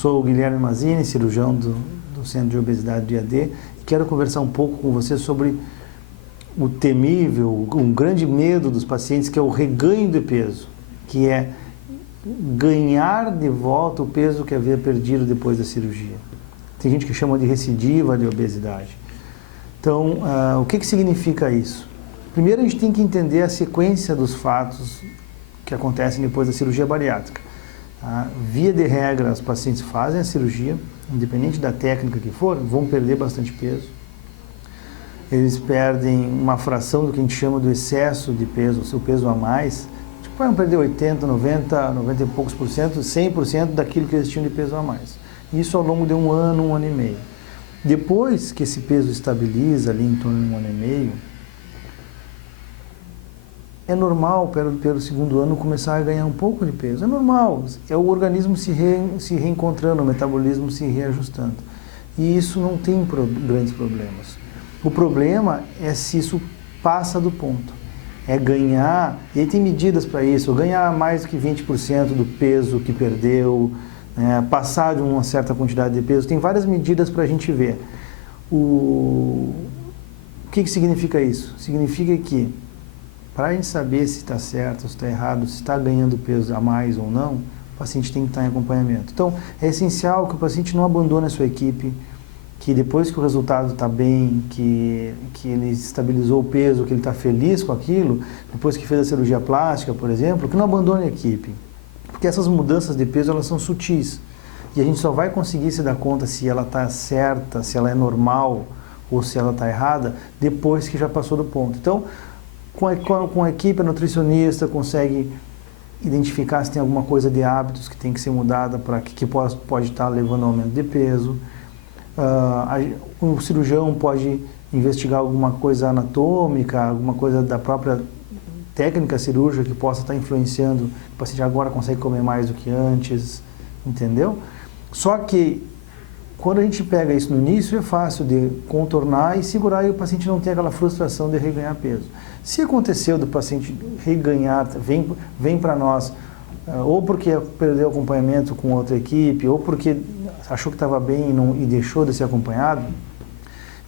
sou o Guilherme Mazini, cirurgião do Centro de Obesidade do IAD, e quero conversar um pouco com você sobre o temível, um grande medo dos pacientes, que é o reganho de peso, que é ganhar de volta o peso que havia perdido depois da cirurgia. Tem gente que chama de recidiva de obesidade. Então, o que significa isso? Primeiro, a gente tem que entender a sequência dos fatos que acontecem depois da cirurgia bariátrica. Via de regra, os pacientes fazem a cirurgia, independente da técnica que for, vão perder bastante peso. Eles perdem uma fração do que a gente chama do excesso de peso, o seu peso a mais. Tipo, vão perder 80, 90 e poucos por cento, 100% daquilo que eles tinham de peso a mais. Isso ao longo de um ano e meio. Depois que esse peso estabiliza ali em torno de um ano e meio, é normal pelo segundo ano começar a ganhar um pouco de peso. É normal, é o organismo se reencontrando, o metabolismo se reajustando. E isso não tem grandes problemas. O problema é se isso passa do ponto. É ganhar, e aí tem medidas para isso, ganhar mais do que 20% do peso que perdeu, passar de uma certa quantidade de peso. Tem várias medidas para a gente ver. O que significa isso? Significa que, para a gente saber se está certo, se está errado, se está ganhando peso a mais ou não, o paciente tem que estar em acompanhamento. Então, é essencial que o paciente não abandone a sua equipe, que depois que o resultado está bem, que ele estabilizou o peso, que ele está feliz com aquilo, depois que fez a cirurgia plástica, por exemplo, que não abandone a equipe. Porque essas mudanças de peso, elas são sutis. E a gente só vai conseguir se dar conta se ela está certa, se ela é normal ou se ela está errada, depois que já passou do ponto. Então, com a equipe, a nutricionista consegue identificar se tem alguma coisa de hábitos que tem que ser mudada para que pode estar levando ao aumento de peso. O cirurgião pode investigar alguma coisa anatômica, alguma coisa da própria técnica cirúrgica que possa estar influenciando. O paciente agora consegue comer mais do que antes, entendeu? Só que quando a gente pega isso no início, é fácil de contornar e segurar, e o paciente não tem aquela frustração de reganhar peso. Se aconteceu do paciente reganhar, vem para nós, ou porque perdeu acompanhamento com outra equipe, ou porque achou que estava bem e deixou de ser acompanhado,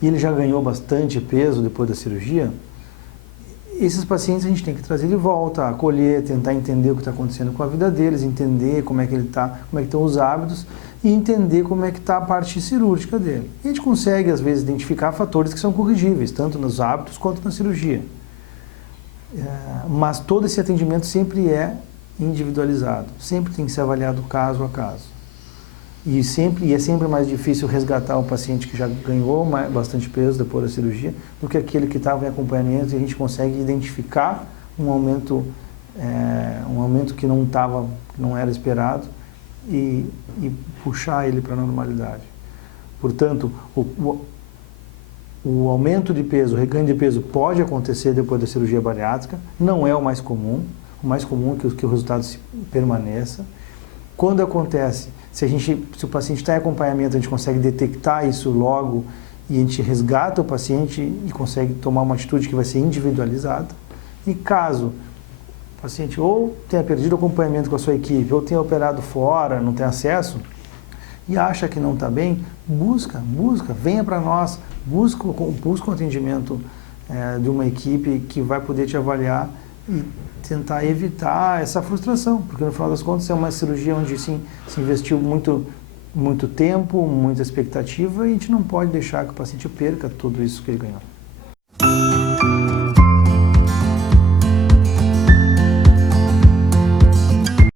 e ele já ganhou bastante peso depois da cirurgia, esses pacientes a gente tem que trazer de volta, acolher, tentar entender o que está acontecendo com a vida deles, entender como é que ele está, como é que estão os hábitos e entender como é que está a parte cirúrgica dele. E a gente consegue, às vezes, identificar fatores que são corrigíveis, tanto nos hábitos quanto na cirurgia. Mas todo esse atendimento sempre é individualizado, sempre tem que ser avaliado caso a caso. E é sempre mais difícil resgatar um paciente que já ganhou bastante peso depois da cirurgia do que aquele que estava em acompanhamento, e a gente consegue identificar um aumento que não era esperado e puxar ele para a normalidade. Portanto, o aumento de peso, o reganho de peso pode acontecer depois da cirurgia bariátrica, não é o mais comum é que o resultado permaneça. Quando acontece, se o paciente está em acompanhamento, a gente consegue detectar isso logo e a gente resgata o paciente e consegue tomar uma atitude que vai ser individualizada. E caso o paciente ou tenha perdido o acompanhamento com a sua equipe, ou tenha operado fora, não tem acesso, e acha que não está bem, busca, venha para nós, busca um atendimento de uma equipe que vai poder te avaliar e tentar evitar essa frustração, porque no final das contas é uma cirurgia onde se investiu muito tempo, muita expectativa, e a gente não pode deixar que o paciente perca tudo isso que ele ganhou.